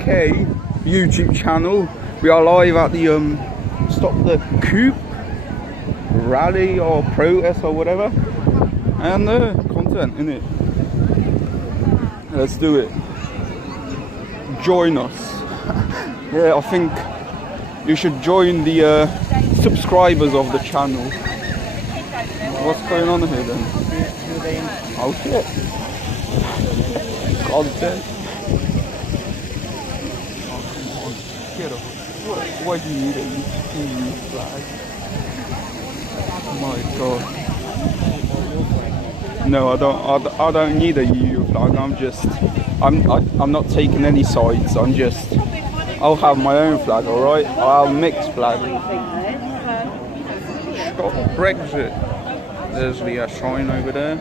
UK YouTube channel. We are live at the Stop the Coup rally or protest or whatever, and content in it. Let's do it. Join us. Yeah, I think you should join the subscribers of the channel. What's going on here then? Oh shit. Content. Get up. Why do you need a EU flag? Oh my god. No, I don't need a EU flag. I'm not taking any sides. I'll have my own flag, alright? I'll have a mixed flag. Stop Brexit. There's the sign over there.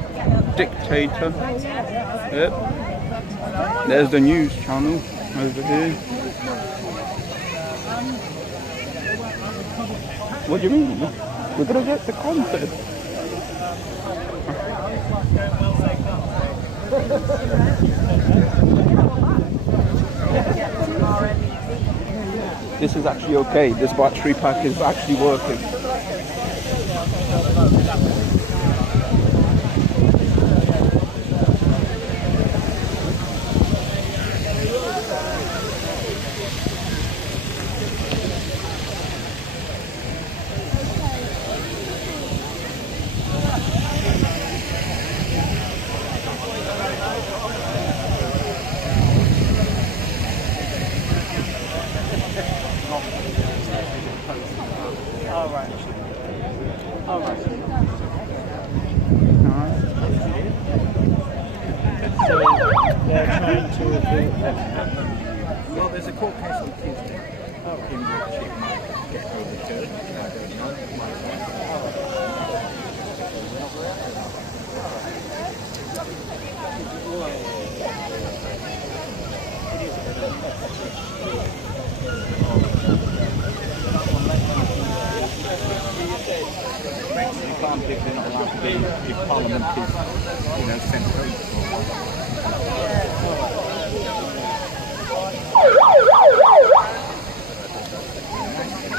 Dictator. Yep. There's the news channel over here. What do you mean? We're gonna get the content. This is actually okay. This battery pack is actually working. Well, there's a court case on Tuesday in which it might get overturned. I don't know. You can't give them allowed to be if Parliament is, sent home.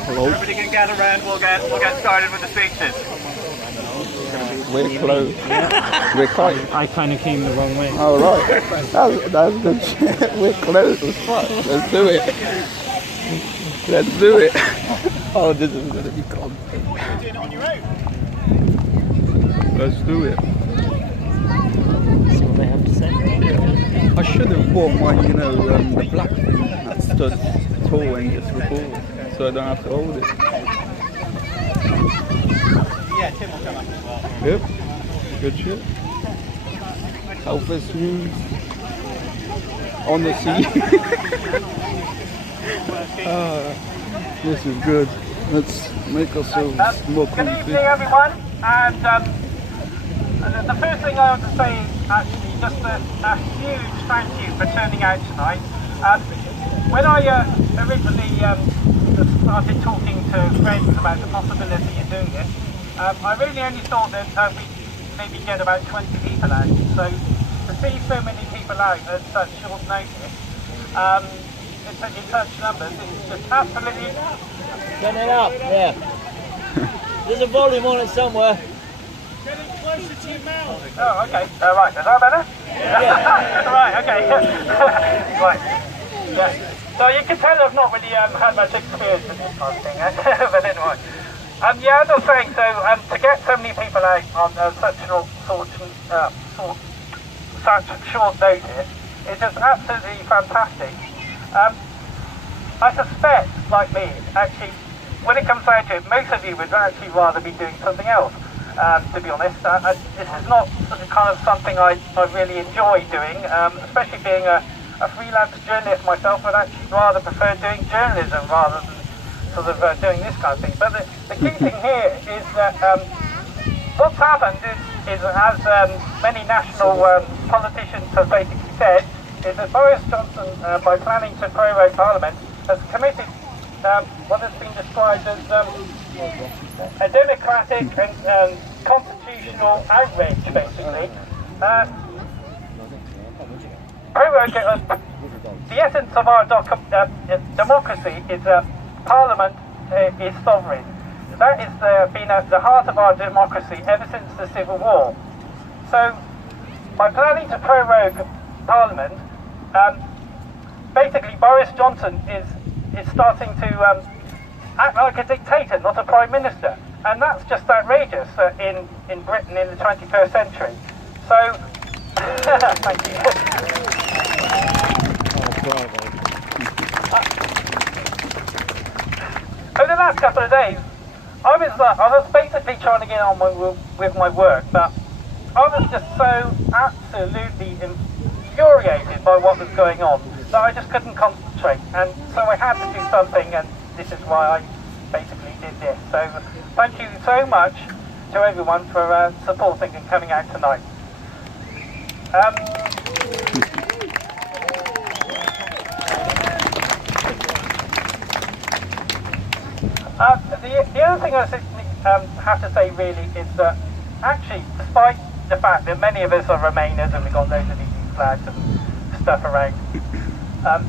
Hello? Everybody can gather around, we'll get started with the speeches. We're close. We're quite... I kind of came the wrong way. Oh right. That's good shit. We're close as fuck. Let's do it. Let's do it. Oh, this is gonna be content. You're doing it on your own. Let's do it. That's what they have to say. I should have bought my, the black thing that stood tall and just record, so I don't have to hold it. Yeah, Tim will come up as well. Yep. Good shit. Helpless news. On the sea. This is good. Let's make ourselves more Good comfy. evening, everyone. And the first thing I want to say is actually just a huge thank you for turning out tonight. When I originally started talking to friends about the possibility of doing this, I really only thought that we'd maybe get about 20 people out. So to see so many people out at such short notice, in such numbers, it's just absolutely... Turn it up, yeah. There's a volume on it somewhere. Get it closer to your mouth. Oh, okay. Right, is that better? Yeah. Right, okay. Right. Yeah. So you can tell I've not really had much experience with this kind of thing, but anyway. Yeah, as I was saying, so to get so many people out on such short notice is just absolutely fantastic. I suspect, like me, actually, when it comes down to it, most of you would actually rather be doing something else. To be honest, this is not kind of something I really enjoy doing, especially being a freelance journalist myself. I'd actually rather prefer doing journalism rather than sort of doing this kind of thing. But the key thing here is that what's happened is as many national politicians have basically said, is that Boris Johnson, by planning to prorogue Parliament, has committed what has been described as a democratic and constitutional outrage, the essence of our democracy is Parliament is sovereign. That has been at the heart of our democracy ever since the Civil War. So, by planning to prorogue Parliament, basically Boris Johnson is starting to act like a dictator, not a prime minister, and that's just outrageous in Britain in the 21st century. So, thank you. Over the last couple of days, I was basically trying to get on with my work, but I was just so absolutely infuriated by what was going on that I just couldn't concentrate, and so I had to do something, and this is why I basically did this. So thank you so much to everyone for supporting and coming out tonight. The other thing I have to say really is that actually, despite the fact that many of us are Remainers and we've got loads of these flags and stuff around,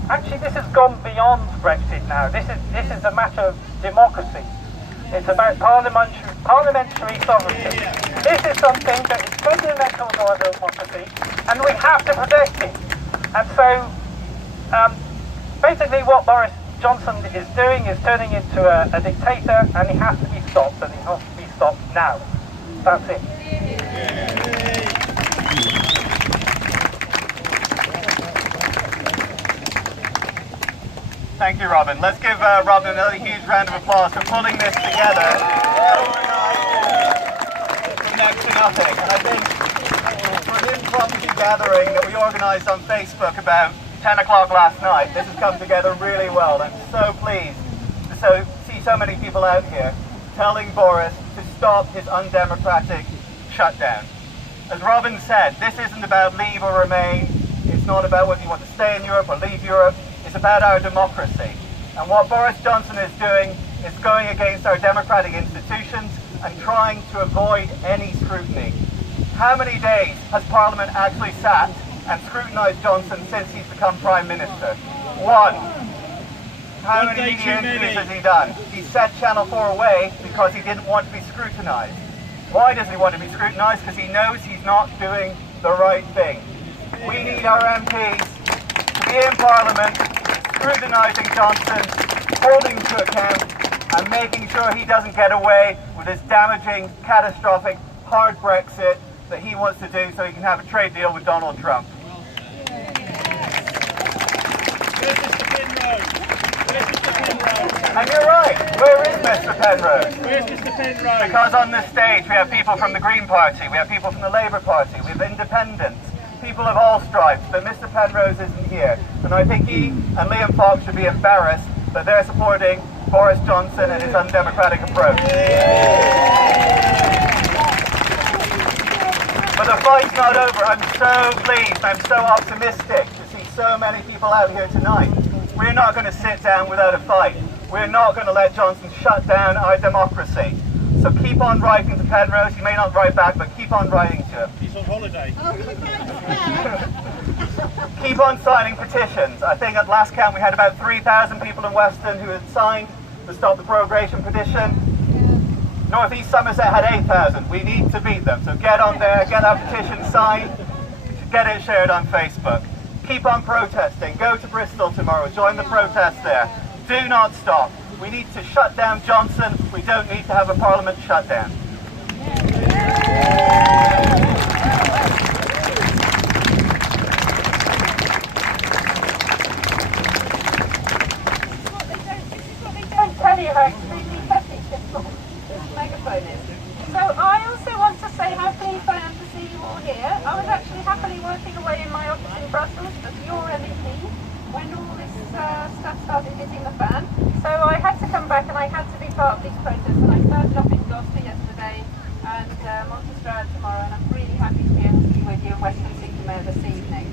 actually this has gone beyond Brexit now. This is a matter of democracy. It's about parliamentary sovereignty. This is something that is fundamental to our democracy, and we have to protect it. And so, basically what Boris Johnson is doing is turning into a dictator, and he has to be stopped, and he has to be stopped now. That's it. Thank you, Robin. Let's give Robin another huge round of applause for pulling this together from next to nothing. And I think for an impromptu gathering that we organised on Facebook about 10 o'clock last night, this has come together really well. I'm so pleased to see so many people out here telling Boris to stop his undemocratic shutdown. As Robin said, this isn't about leave or remain. It's not about whether you want to stay in Europe or leave Europe. It's about our democracy. And what Boris Johnson is doing is going against our democratic institutions and trying to avoid any scrutiny. How many days has Parliament actually sat and scrutinised Johnson since he's become Prime Minister? One. How many media interviews has he done? He set Channel 4 away because he didn't want to be scrutinised. Why doesn't he want to be scrutinised? Because he knows he's not doing the right thing. We need our MPs to be in Parliament, scrutinising Johnson, holding him to account, and making sure he doesn't get away with this damaging, catastrophic, hard Brexit that he wants to do so he can have a trade deal with Donald Trump. And you're right, where is Mr. Penrose? Where's Mr. Penrose? Because on this stage we have people from the Green Party, we have people from the Labour Party, we have independents, people of all stripes, but Mr. Penrose isn't here. And I think he and Liam Fox should be embarrassed that they're supporting Boris Johnson and his undemocratic approach. But the fight's not over. I'm so pleased, I'm so optimistic to see so many people out here tonight. We're not going to sit down without a fight. We're not going to let Johnson shut down our democracy. So keep on writing to Penrose. He may not write back, but keep on writing to him. He's on holiday. Keep on signing petitions. I think at last count we had about 3,000 people in Weston who had signed the Stop the Prorogation petition. North East Somerset had 8,000. We need to beat them. So get on there, get our petition signed, get it shared on Facebook. Keep on protesting. Go to Bristol tomorrow. Join the protest there. Do not stop. We need to shut down Johnson. We don't need to have a Parliament shutdown. Don't tell you how extremely pathetic this megaphone is. So I also want to say how pleased I am to see you all here. I was actually happily working away in my office in Brussels as your MEP when all this stuff started hitting the fan. So I had to come back and I had to be part of these protests, and I started off in Gloucester yesterday and Montserrat tomorrow, and I'm really happy to be able to be with you in weston-super-mare this evening.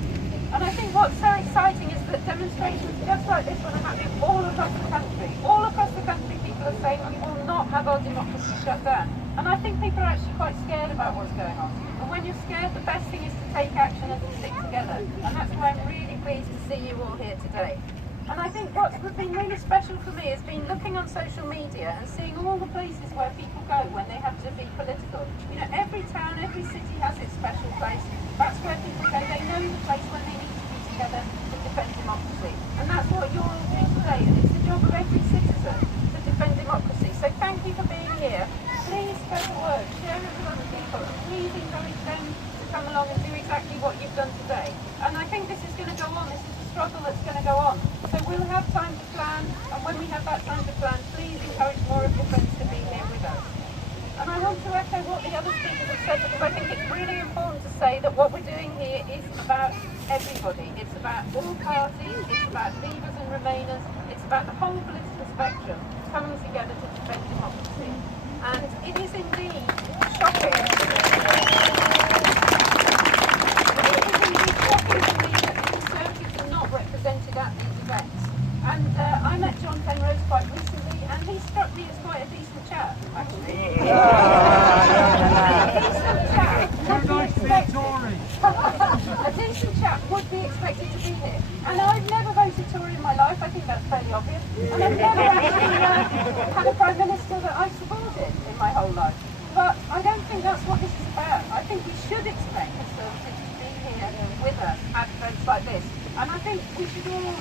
And I think what's so exciting is that demonstrations just like this one are happening all across the country. All across the country people are saying we will not have our democracy shut down. And I think people are actually quite scared about what's going on. And when you're scared, the best thing is to take action and to stick together. And that's why I'm really pleased to see you all here today. And I think what's been really special for me has been looking on social media and seeing all the places where people go when they have to be political. You know, every town, every city has its special place. That's where people go. They know the place when they need to be together to defend democracy. And that's what you're all doing today. And it's the job of every citizen to defend democracy. So thank you for being here. Please spread the word, share it with other people, and please encourage them to come along and do exactly what you've done today. And I think this is going to go on. This is a struggle that's going to go on. So we'll have time to plan, and when we have that time to plan, please encourage more of your friends to be here with us. And I want to echo what the other speakers have said, because I think it's really important to say that what we're doing here is about everybody. It's about all parties, it's about Leavers and Remainers, it's about the whole political spectrum coming together to defend democracy. And it is indeed shocking. It is indeed shocking to me that the Conservatives are not represented at these events. And I met John Penrose quite recently, and he struck me as quite a decent chap, actually. A decent chap would be expected. A decent chap would be expected to be here. And I've never voted Tory in my life. I think that's fairly obvious. And I've never actually had a Prime Minister that I've supported in my whole life. But I don't think that's what this is about. I think we should expect Conservatives to be here with us at events like this. And I think we should all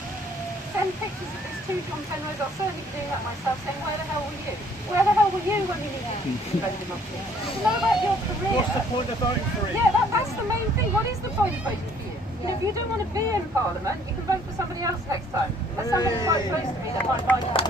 send pictures of this to John Penrose. I'll certainly be doing that myself, saying, where the hell were you? Where the hell were you when we needed to defend democracy? You know about your career. What's the point of voting for it? Yeah, that's the main thing. What is the point of voting for you? You know, if you don't want to be in Parliament, you can vote for somebody else next time. There's somebody quite close to me that might like that.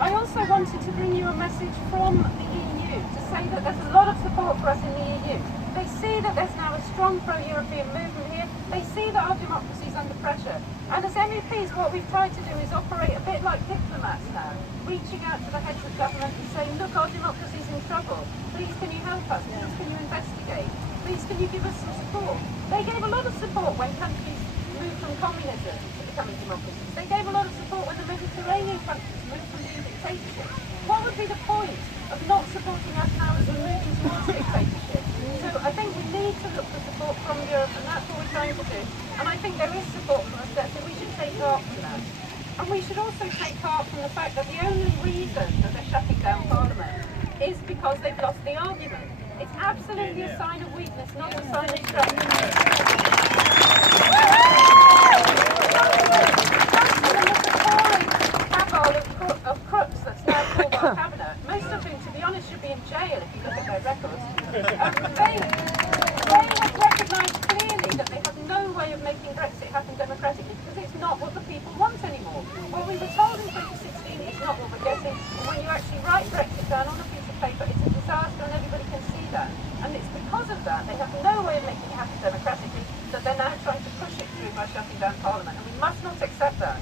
I also wanted to bring you a message from the EU to say that there's a lot of support for us in the EU. They see that there's now a strong pro-European movement here. They see that our democracy is under pressure. And as MEPs, what we've tried to do is operate a bit like diplomats now, reaching out to the heads of government and saying, look, our democracy is in trouble. Please can you help us? Please can you investigate? Please can you give us some support? They gave a lot of support when countries moved from communism to becoming democracies. They gave a lot of support when the Mediterranean countries moved from being dictatorships. What would be the point of not supporting us now as we're moving towards dictatorship? So I think we need to look for support from Europe, and that's what we're trying to do. And I think there is support from us there, so we should take heart from that. And we should also take heart from the fact that the only reason that they're shutting down Parliament is because they've lost the argument. It's absolutely a sign of weakness, not a sign of strength. Of crooks that's now called our cabinet, most of whom, to be honest, should be in jail if you look at their records. They have recognised clearly that they have no way of making Brexit happen democratically, because it's not what the people want anymore. What we were told in 2016 is not what we're getting, and when you actually write Brexit down on a piece of paper, it's a disaster and everybody can see that. And it's because of that they have no way of making it happen democratically that they're now trying to push it through by shutting down Parliament, and we must not accept that.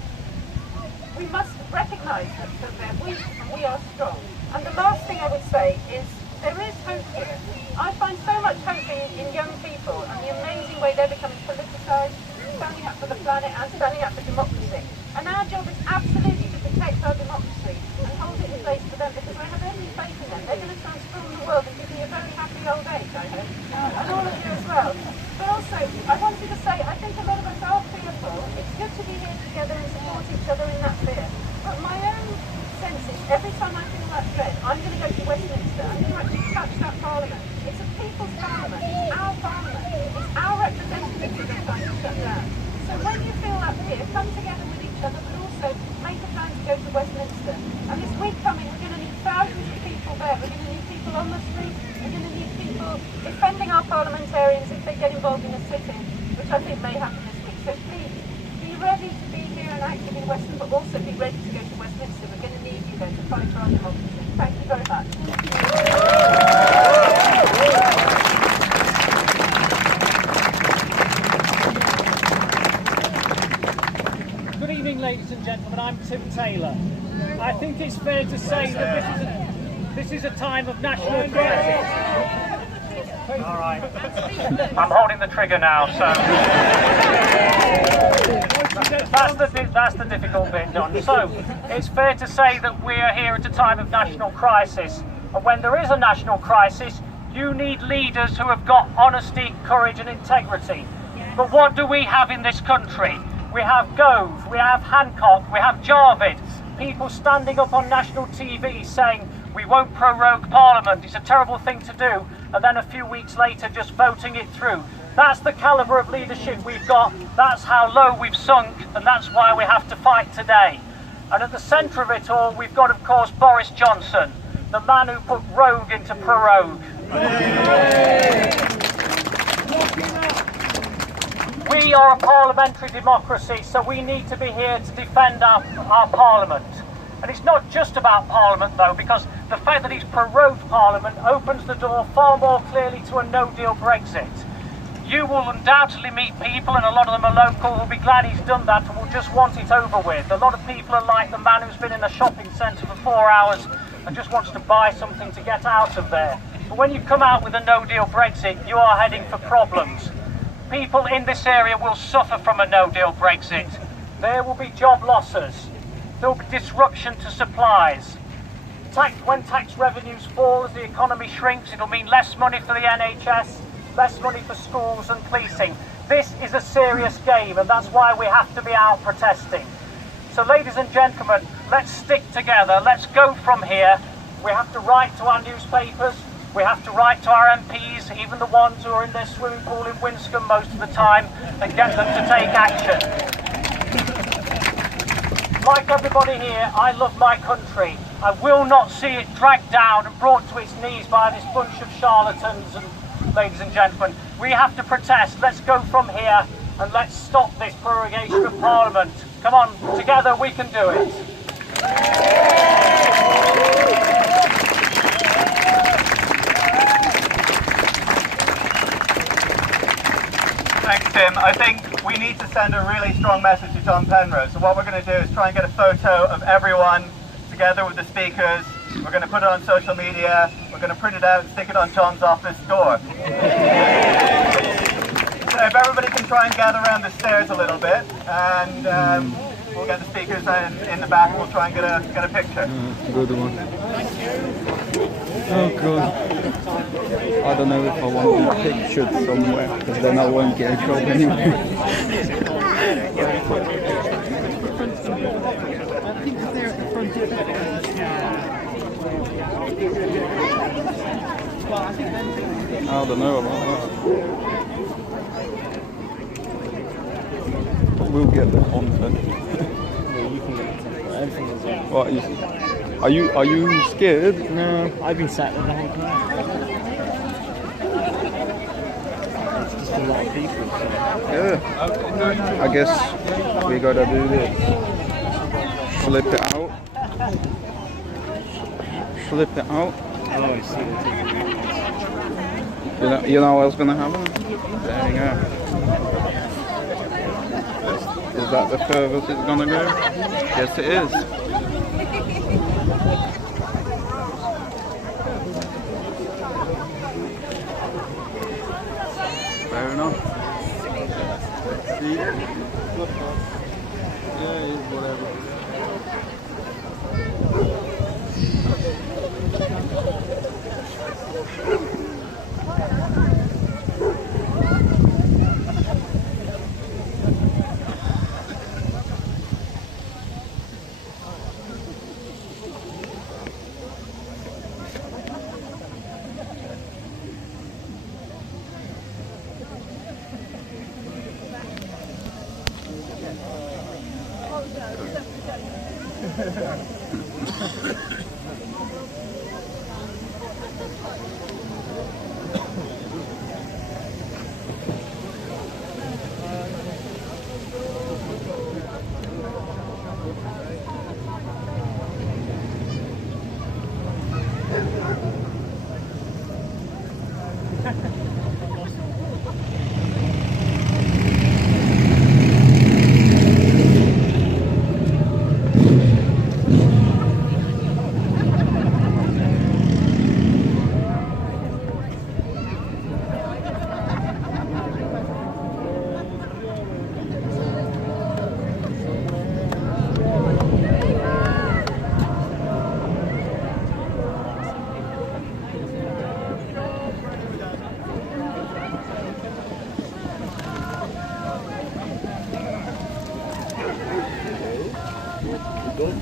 We must recognise that they're weak and we are strong. And the last thing I would say is there is hope here. I find so much hope in young people and the amazing way they're becoming politicised, standing up for the planet and standing up for democracy. And our job is absolutely to protect our democracy and hold it in place for them, because I have every faith in them. They're going to transform the world and give me a very happy old age, I hope. And all of you as well. But also, I wanted to say, I think a lot of us are fearful. It's good to be here together and support each other in that fear. But my own sense is, every time I feel that dread, I'm going to go to Westminster. I'm going to actually touch that Parliament. It's a people's Parliament. It's our Parliament. It's our representatives that are trying to shut down. So when you feel that fear, come together with each other, but also make a plan to go to Westminster. And this week coming, we're going to need thousands of people there. We're going to need people on the streets. We're going to need people defending our parliamentarians if they get involved in a sit-in, which I think may happen this week. So please, be ready to be here and active in Western, but also be ready to go to Westminster. We're going to need you there to fight for our democracy. Thank you very much. Good evening, ladies and gentlemen. I'm Tim Taylor. I think it's fair to say that this is a time of national crisis. All right. I'm holding the trigger now, so that's the difficult bit, John. So it's fair to say that we are here at a time of national crisis, and when there is a national crisis, You need leaders who have got honesty, courage and integrity. But what do we have in this country? We have Gove, we have Hancock, we have Jarvid, people standing up on national TV saying we won't prorogue Parliament, it's a terrible thing to do, and then a few weeks later just voting it through. That's the calibre of leadership we've got, that's how low we've sunk, and that's why we have to fight today. And at the centre of it all, we've got, of course, Boris Johnson, the man who put rogue into prorogue. We are a parliamentary democracy, so we need to be here to defend our Parliament. And it's not just about Parliament, though, because the fact that he's prorogued Parliament opens the door far more clearly to a no-deal Brexit. You will undoubtedly meet people, and a lot of them are local, who will be glad he's done that and will just want it over with. A lot of people are like the man who's been in a shopping centre for 4 hours and just wants to buy something to get out of there. But when you come out with a no-deal Brexit, you are heading for problems. People in this area will suffer from a no-deal Brexit. There will be job losses. There will be disruption to supplies. When tax revenues fall as the economy shrinks, it'll mean less money for the NHS, less money for schools and policing. This is a serious game, and that's why we have to be out protesting. So ladies and gentlemen, let's stick together, let's go from here. We have to write to our newspapers, we have to write to our MPs, even the ones who are in their swimming pool in Winscombe most of the time, and get them to take action. Like everybody here, I love my country. I will not see it dragged down and brought to its knees by this bunch of charlatans. And ladies and gentlemen, we have to protest. Let's go from here and let's stop this prorogation of Parliament. Come on, together we can do it. Thanks, Tim. I think we need to send a really strong message to John Penrose. So what we're going to do is try and get a photo of everyone together with the speakers. We're going to put it on social media. We're going to print it out and stick it on John's office door. So if everybody can try and gather around the stairs a little bit, and we'll get the speakers in the back and we'll try and get a picture. Good one. Oh god. I don't know if I want to be pictured somewhere, because then I won't get a job anyway. I don't know about that. We'll get the content. What, are you scared? No, I've been sat there the whole time. It's just a lot of people. So. Yeah. I guess we gotta do this. Flip it out. Flip it out. Oh, I see. You know what's gonna happen? There you go. Is that the furthest it's gonna go? Yes, it is. Fair enough. See? Yeah, whatever.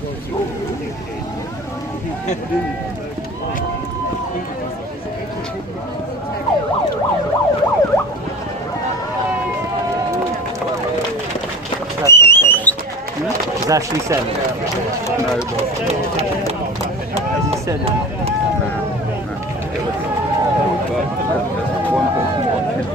He's actually selling. No, but Has he said it? it was just one person watching.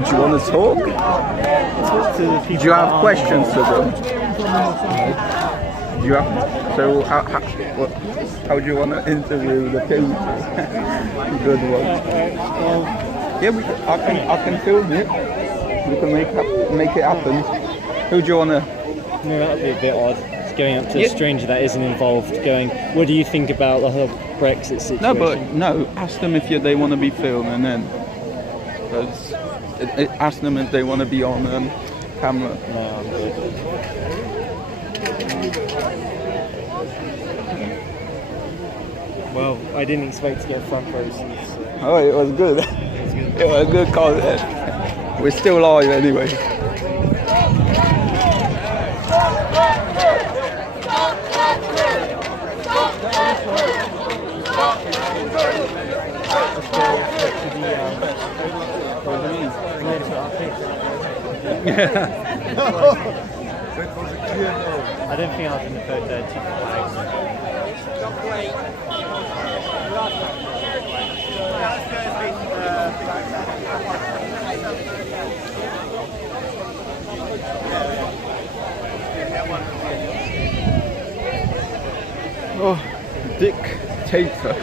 Do you want to talk? Do you have questions to them? Do you have? So how do you want to interview the people? Good one. Yeah, I can film it. We can make it happen. Who do you want to? No, that would be a bit odd. Just going up to a stranger that isn't involved, going, what do you think about the whole Brexit situation? No, but no. Ask them if they want to be filmed, and then ask them if they want to be on camera. No, I'm good. Well, I didn't expect to get front row seats. So. Oh, it was good. It was a good content. We're still live anyway. I don't think I was in the photo too flags. Oh, dictator.